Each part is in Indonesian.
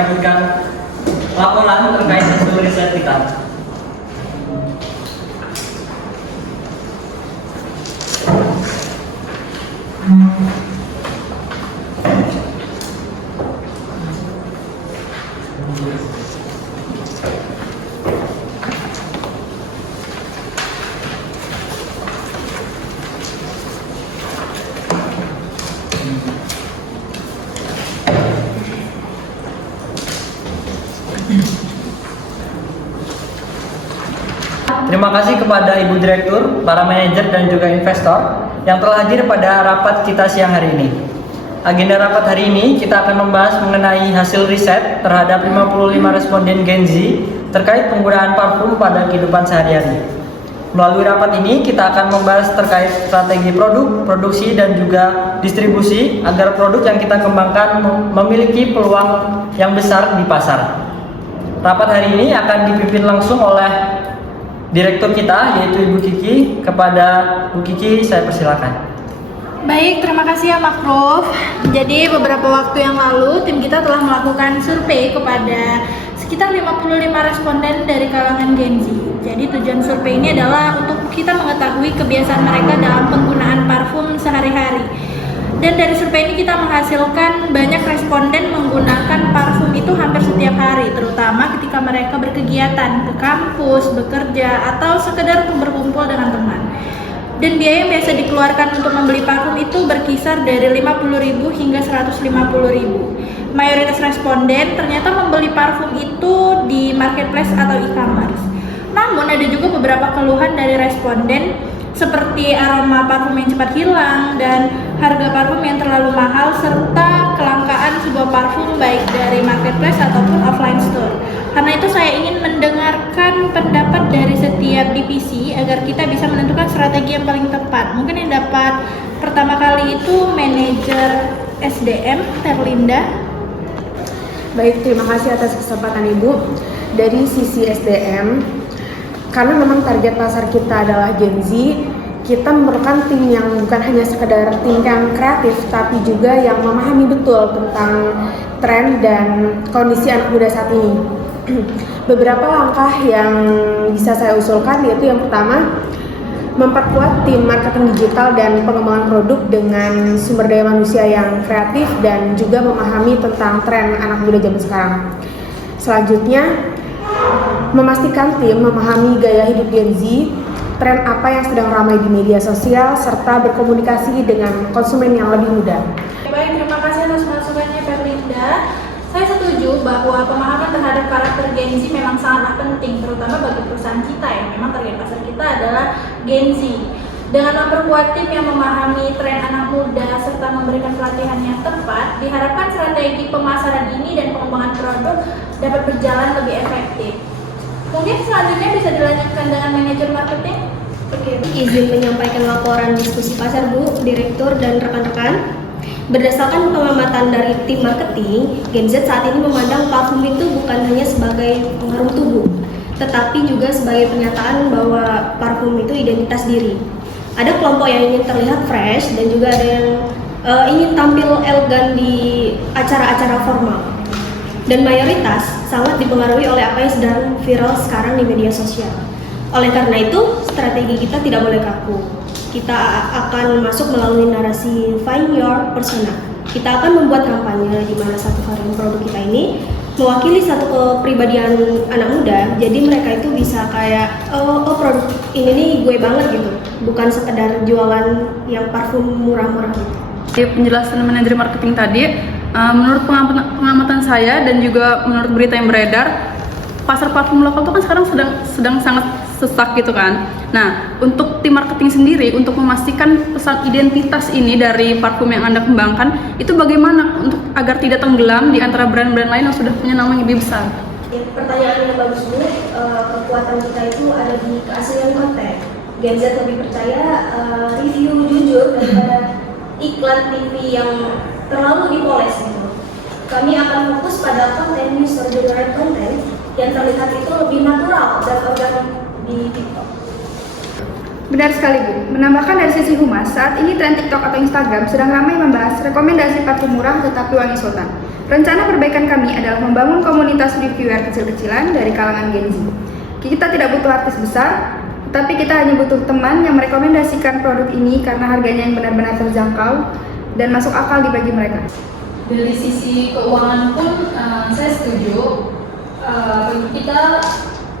membagikan laporan terkait hasil riset kita. Terima kasih kepada Ibu Direktur, para manajer dan juga investor yang telah hadir pada rapat kita siang hari ini. Agenda rapat hari ini kita akan membahas mengenai hasil riset terhadap 55 responden Gen Z terkait penggunaan parfum pada kehidupan sehari-hari. Melalui rapat ini kita akan membahas terkait strategi produk, produksi dan juga distribusi agar produk yang kita kembangkan memiliki peluang yang besar di pasar. Rapat hari ini akan dipimpin langsung oleh Direktur kita yaitu Ibu Kiki. Kepada Bu Kiki saya persilakan. Baik, terima kasih ya Makruf. Jadi beberapa waktu yang lalu tim kita telah melakukan survei kepada sekitar 55 responden dari kalangan Gen Z. Jadi tujuan survei ini adalah untuk kita mengetahui kebiasaan mereka dalam penggunaan parfum sehari-hari. Dan dari survei ini kita menghasilkan banyak responden menggunakan parfum itu hampir setiap hari, terutama ketika mereka berkegiatan ke kampus, bekerja, atau sekedar untuk berkumpul dengan teman. Dan biaya yang biasa dikeluarkan untuk membeli parfum itu berkisar dari 50.000 hingga 150.000. Mayoritas responden ternyata membeli parfum itu di marketplace atau e-commerce. Namun ada juga beberapa keluhan dari responden seperti aroma parfum yang cepat hilang dan harga parfum yang terlalu mahal serta kelangkaan sebuah parfum baik dari marketplace ataupun offline store. Karena itu saya ingin mendengarkan pendapat dari setiap divisi agar kita bisa menentukan strategi yang paling tepat. Mungkin yang dapat pertama kali itu manajer SDM Terlinda. Baik, terima kasih atas kesempatan Ibu. Dari sisi SDM, karena memang target pasar kita adalah Gen Z, kita memerlukan tim yang bukan hanya sekedar tim yang kreatif, tapi juga yang memahami betul tentang tren dan kondisi anak muda saat ini. Beberapa langkah yang bisa saya usulkan yaitu yang pertama, memperkuat tim marketing digital dan pengembangan produk dengan sumber daya manusia yang kreatif dan juga memahami tentang tren anak muda zaman sekarang. Selanjutnya, memastikan tim memahami gaya hidup Gen Z, tren apa yang sedang ramai di media sosial, serta berkomunikasi dengan konsumen yang lebih muda. Baik, terima kasih atas masukannya Perlinda. Saya setuju bahwa pemahaman terhadap karakter Gen Z memang sangat penting, terutama bagi perusahaan kita yang memang target pasar kita adalah Gen Z. Dengan memperkuat tim yang memahami tren anak muda serta memberikan pelatihan yang tepat, diharapkan strategi pemasaran ini dan pengembangan produk dapat berjalan lebih efektif. Mungkin selanjutnya bisa dilanjutkan dengan manajer marketing. Oke, izin menyampaikan laporan diskusi pasar Bu, Direktur dan rekan-rekan. Berdasarkan pengamatan dari tim marketing, Gen Z saat ini memandang parfum itu bukan hanya sebagai pengharum tubuh, tetapi juga sebagai pernyataan bahwa parfum itu identitas diri. Ada kelompok yang ingin terlihat fresh dan juga ada yang ingin tampil elegan di acara-acara formal. Dan mayoritas sangat dipengaruhi oleh apa yang sedang viral sekarang di media sosial. Oleh karena itu, strategi kita tidak boleh kaku. Kita akan masuk melalui narasi Find Your Persona. Kita akan membuat kampanye di mana satu varian produk kita ini mewakili satu kepribadian anak muda. Jadi mereka itu bisa kayak, oh produk ini nih gue banget gitu. Bukan sekedar jualan yang parfum murah-murah gitu. Di penjelasan manajer marketing tadi, menurut pengamatan saya dan juga menurut berita yang beredar, pasar parfum lokal itu kan sekarang sedang sangat sesak gitu kan. Nah, untuk tim marketing sendiri untuk memastikan pesan identitas ini dari parfum yang Anda kembangkan itu bagaimana untuk agar tidak tenggelam di antara brand-brand lain yang sudah punya nama yang lebih besar? Pertanyaan yang bagus Bu, kekuatan kita itu ada di keaslian konten. Gen Z lebih percaya review jujur daripada iklan TV yang terlalu dipoles gitu. Kami akan fokus pada konten user generated content yang terlihat itu lebih natural dan organik di TikTok. Benar sekali Bu. Menambahkan dari sisi humas, saat ini tren TikTok atau Instagram sedang ramai membahas rekomendasi parfum murah tetapi wangi sultan. Rencana perbaikan kami adalah membangun komunitas reviewer kecil-kecilan dari kalangan Gen Z. Kita tidak butuh artis besar, tapi kita hanya butuh teman yang merekomendasikan produk ini karena harganya yang benar-benar terjangkau dan masuk akal bagi mereka. Dari sisi keuangan pun saya setuju. Kita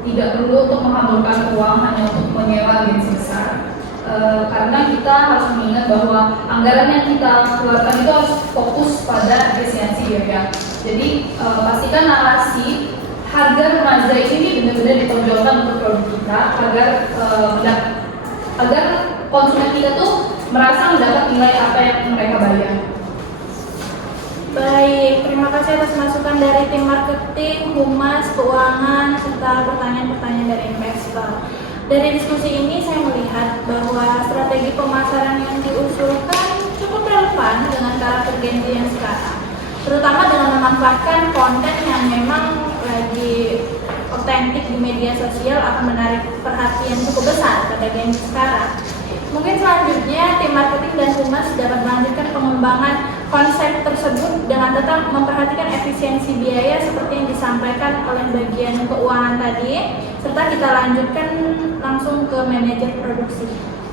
tidak perlu untuk menghamburkan uang hanya untuk menyewa agensi besar. Karena kita harus mengingat bahwa anggaran yang kita keluarkan itu harus fokus pada efisiensi biaya. Jadi pastikan narasi harga remaja ini benar-benar ditonjolkan untuk produk kita agar konsumen kita tuh merasa mendapat nilai apa yang mereka bayar. Baik, terima kasih atas masukan dari tim marketing, humas, keuangan, serta pertanyaan-pertanyaan dari investor. Dari diskusi ini saya melihat bahwa strategi pemasaran yang diusulkan cukup relevan dengan karakter Gen Z yang sekarang, terutama dengan memanfaatkan konten yang memang lagi otentik di media sosial akan menarik perhatian cukup besar pada Gen Z sekarang. Mungkin selanjutnya tim marketing dan humas dapat melanjutkan pengembangan konsep tersebut dengan tetap memperhatikan efisiensi biaya seperti yang disampaikan oleh bagian keuangan tadi, serta kita lanjutkan langsung ke manajer produksi.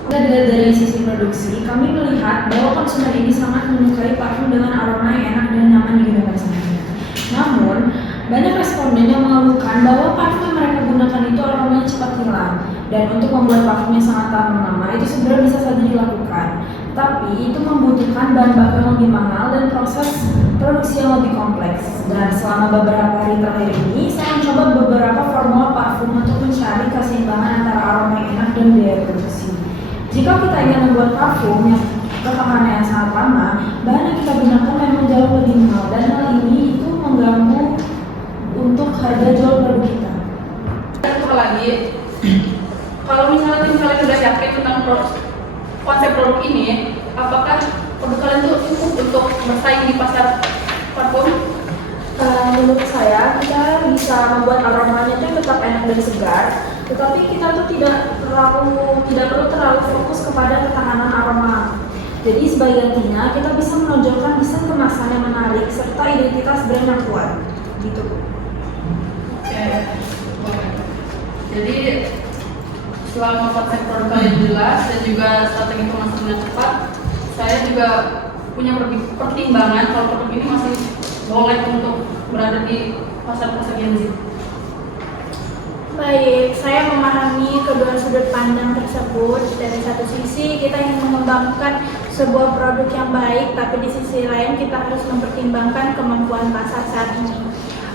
Dari sisi produksi, kami melihat bahwa konsumen ini sangat menyukai parfum dengan aroma yang enak dan nyaman digunakan sehari-hari. Namun, banyak responden yang mengeluhkan bahwa parfum yang mereka gunakan itu aromanya cepat hilang. Dan untuk membuat parfumnya sangat tahan lama itu sebenarnya bisa saja dilakukan. Tapi itu membutuhkan bahan baku yang lebih mahal dan proses produksi yang lebih kompleks. Dan selama beberapa hari terakhir ini, saya mencoba beberapa formula parfum untuk mencari keseimbangan antara aroma yang enak dan biaya produksi. Jika kita ingin membuat parfum yang ketahanan yang sangat lama, bahan yang kita gunakan memang jauh lebih mahal dan hal ini itu mengganggu untuk harga jual produk kita. Satu lagi, kalau misalnya tim kalian sudah yakin tentang konsep produk ini, apakah produk kalian itu cukup untuk bersaing di pasar parfum? Menurut saya kita bisa membuat aromanya itu tetap enak dan segar, tetapi kita tuh tidak perlu terlalu fokus kepada ketahanan aroma. Jadi sebagai gantinya kita bisa menonjolkan desain kemasan yang menarik serta identitas brand yang kuat. Gitu. Oke. Jadi selama konsep produk kalian jelas dan juga strategi pemasaran yang tepat, saya juga punya pertimbangan kalau produk ini masih boleh untuk berada di pasar-pasar Gen Z. Baik, saya memahami kedua sudut pandang tersebut. Dari satu sisi kita ingin mengembangkan sebuah produk yang baik, tapi di sisi lain kita harus mempertimbangkan kemampuan pasar saat ini.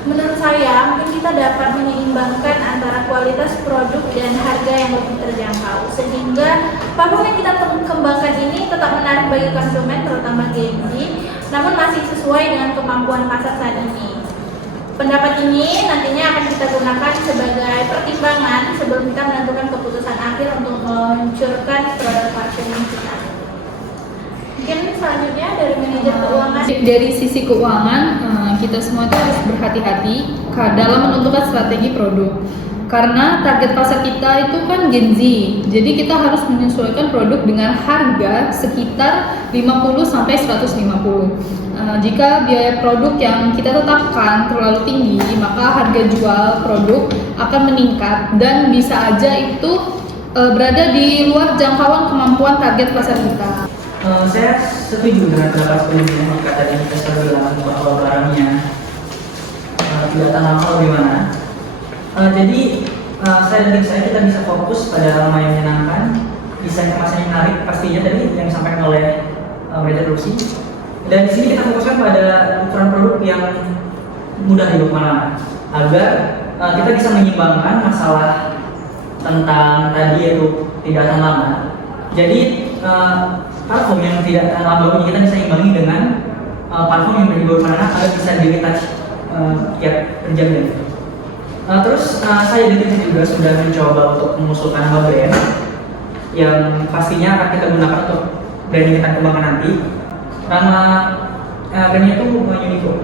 Menurut saya, mungkin kita dapat menyeimbangkan antara kualitas produk dan harga yang lebih terjangkau, sehingga parfum yang kita kembangkan ini tetap menarik bagi konsumen, terutama Gen Z, namun masih sesuai dengan kemampuan pasar saat ini. Pendapat ini nantinya akan kita gunakan sebagai pertimbangan sebelum kita menentukan keputusan akhir untuk meluncurkan produk parfum kita. Mungkin selanjutnya dari manajer keuangan. Dari sisi keuangan, kita semua itu harus berhati-hati dalam menentukan strategi produk. Karena target pasar kita itu kan Gen Z, jadi kita harus menyesuaikan produk dengan harga sekitar 50-150. Jika biaya produk yang kita tetapkan terlalu tinggi, maka harga jual produk akan meningkat dan bisa aja itu berada di luar jangkauan kemampuan target pasar kita. Saya setuju dengan pendapat sebelumnya yang kata investor bilang bahwa barangnya tidak tahan lama bagaimana. Jadi saya dan tim saya kita bisa fokus pada aroma yang menyenangkan, desain kemasan yang menarik pastinya tadi yang disampaikan oleh manajer produksi. Dan di sini kita fokuskan pada ukuran produk yang mudah dibawa kemana-mana agar kita bisa menyeimbangkan masalah tentang tadi yaitu tidak tahan lama. Jadi parfum yang tidak tahan lama ini kita bisa imbangi dengan parfum yang dibawa kemana-mana agar bisa di-retouch tiap per jamnya. Terus saya dan tim juga sudah mencoba untuk mengusulkan nama brand yang pastinya akan kita gunakan untuk brand yang kita kembangkan nanti. Nama brandnya itu Uniqlo.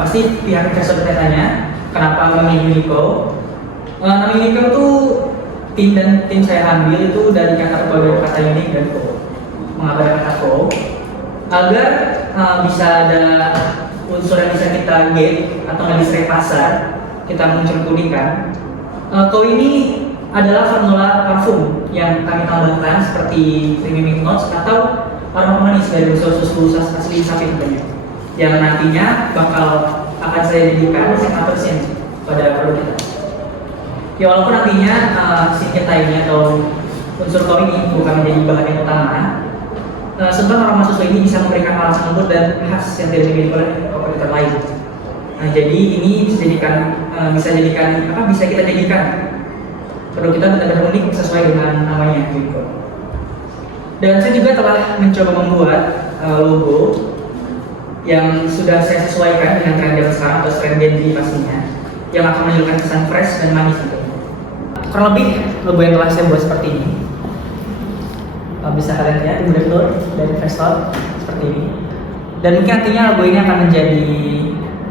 Pasti pihak investor bertanya kenapa memilih Uniqlo. Nama Uniqlo itu tim saya ambil itu dari kata unik dan co. Mengapa ada kata co? Agar bisa ada kita gate atau nge-display pasar, kita muncul keunikan. Kalau ini adalah formula parfum yang kami tambahkan seperti creamy notes atau aroma manis dari unsur-unsur asli sapi tentunya, yang nantinya bakal akan saya jadikan signature scent pada produk kita. Ya walaupun nantinya sedikit lainnya atau unsur kau ini bukan menjadi bahan yang utama, sebab aroma susu ini bisa memberikan rasa lembut dan khas yang tidak dimiliki oleh kompetitor lain. Nah, jadi ini bisa kita jadikan produk kita benar-benar unik sesuai dengan namanya Unico. Dan saya juga telah mencoba membuat logo yang sudah saya sesuaikan dengan tren zaman sekarang atau tren Gen Z pastinya, yang akan menunjukkan kesan fresh dan manis tentunya. Kurang lebih logo yang telah saya buat seperti ini. Bisa kalian lihat direktur dan investor seperti ini. Dan mungkin nantinya logo ini akan menjadi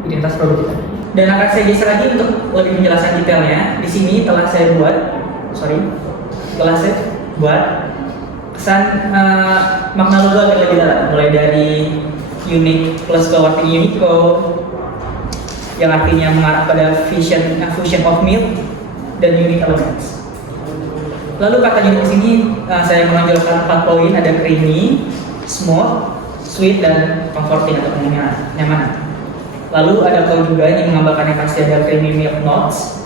identitas produk kita. Dan akan saya geser lagi untuk lebih menjelaskan detailnya. Di sini telah saya buat kesan makna logo agak lebih dalam, mulai dari unique plus keyword Unico yang artinya mengarah pada fusion of milk dan unique elements. Lalu katanya di sini saya menonjolkan 4 poin, ada creamy, smooth, sweet, dan comforting atau kenyamanan. Lalu ada kau juga yang menggambarkan yang pasti ada creamy milk notes.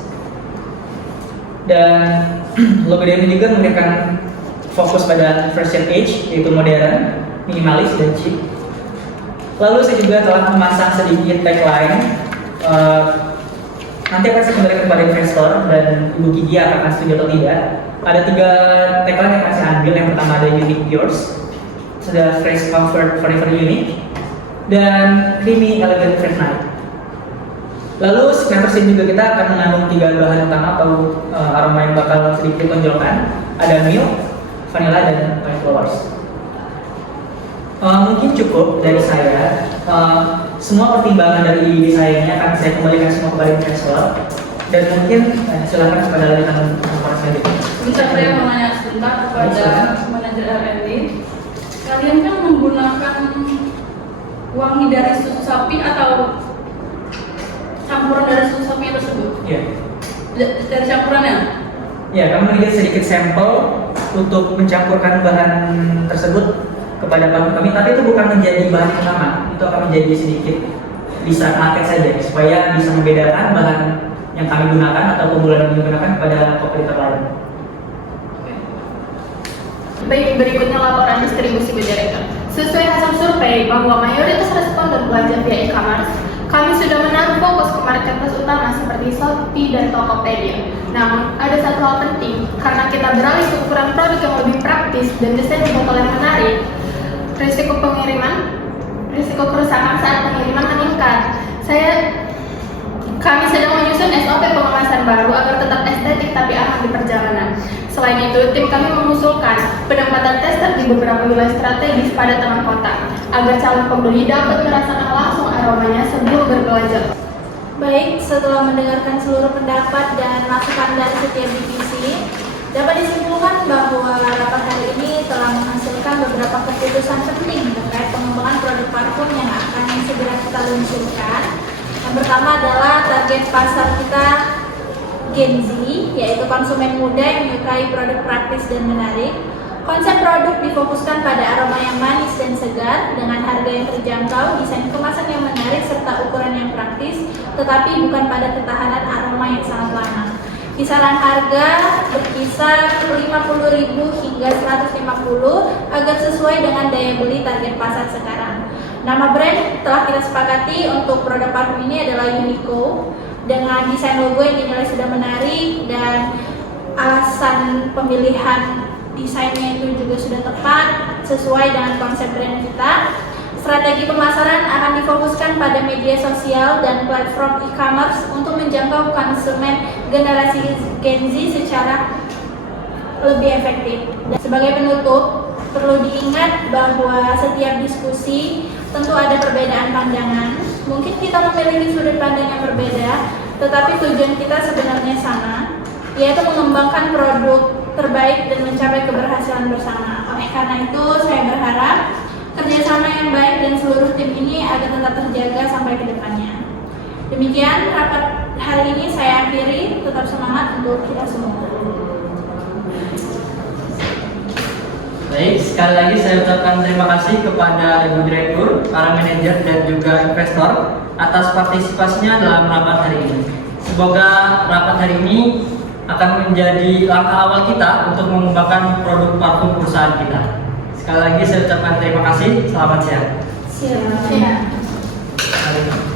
Dan logo ini juga memberikan fokus pada version age, yaitu modern, minimalis, dan chic. Lalu saya juga telah memasang sedikit tagline. Nanti akan saya kembalikan kepada investor dan Ibu Gigi akan setuju atau tidak. Ada 3 tagline yang akan saya ambil. Yang pertama ada unique yours, sudah fresh comfort forever unique, dan creamy elegant fresh night. Lalu signature scent juga kita akan mengandung 3 bahan utama atau aroma yang bakal sedikit tonjolkan. Ada milk, vanilla, dan white flowers. Mungkin cukup dari saya. Semua pertimbangan dari desainnya akan saya kembalikan semua kepada investor. Dan mungkin silakan kepada lanjutan informasi selanjutnya. Bisa saya mau nanya sebentar kepada manajer R&D. Kalian kan menggunakan wangi dari susu sapi atau campuran dari susu sapi tersebut? Iya. Dari campurannya? Ya, kami memberikan sedikit sampel untuk mencampurkan bahan tersebut kepada kami, tapi itu bukan menjadi bahan utama. Itu akan menjadi sedikit bisa market saja supaya bisa membedakan bahan yang kami gunakan atau pembulan yang digunakan kepada kompetitor lain. Baik, berikutnya laporan distribusi Direktur. Sesuai hasil survei bahwa mayoritas responden belanja via e-commerce, kami sudah menaruh fokus ke marketplace utama seperti Shopee dan Tokopedia. Namun, ada satu hal penting, karena kita beralih ke ukuran produk yang lebih praktis dan desain botol yang menarik, risiko kerusakan saat pengiriman meningkat. Kami sedang menyusun SOP pengemasan baru agar tetap estetik tapi aman di perjalanan. Selain itu, tim kami mengusulkan penempatan tester di beberapa wilayah strategis pada tengah kota, agar calon pembeli dapat merasakan langsung aromanya sebelum berbelanja. Baik, setelah mendengarkan seluruh pendapat dan masukan dari setiap divisi, dapat disimpulkan bahwa rapat hari ini telah menghasilkan beberapa keputusan penting terkait pengembangan produk parfum yang akan segera kita luncurkan. Yang pertama adalah target pasar kita Gen Z, yaitu konsumen muda yang menyukai produk praktis dan menarik. Konsep produk difokuskan pada aroma yang manis dan segar dengan harga yang terjangkau, desain kemasan yang menarik serta ukuran yang praktis, tetapi bukan pada ketahanan aroma yang sangat lama. Kisaran harga berkisar 50.000 hingga 150 agar sesuai dengan daya beli target pasar sekarang. Nama brand telah kita sepakati untuk produk parfum ini adalah Unico, dengan desain logo yang dinilai sudah menarik dan alasan pemilihan desainnya itu juga sudah tepat sesuai dengan konsep brand kita. Strategi pemasaran akan difokuskan pada media sosial dan platform e-commerce untuk menjangkau konsumen generasi Gen Z secara lebih efektif. Dan sebagai penutup, perlu diingat bahwa setiap diskusi tentu ada perbedaan pandangan. Mungkin kita memiliki sudut pandang yang berbeda, tetapi tujuan kita sebenarnya sama, yaitu mengembangkan produk terbaik dan mencapai keberhasilan bersama. Oleh karena itu, saya berharap kerjasama yang baik dan seluruh tim ini agar tetap terjaga sampai ke depannya. Demikian rapat hari ini saya akhiri. Tetap semangat untuk kita semua. Baik, sekali lagi saya ucapkan terima kasih kepada Ibu Direktur, para manajer dan juga investor atas partisipasinya dalam rapat hari ini. Semoga rapat hari ini akan menjadi langkah awal kita untuk mengembangkan produk parfum perusahaan kita. Sekali lagi saya ucapkan terima kasih. Selamat siang. Siap. Mari.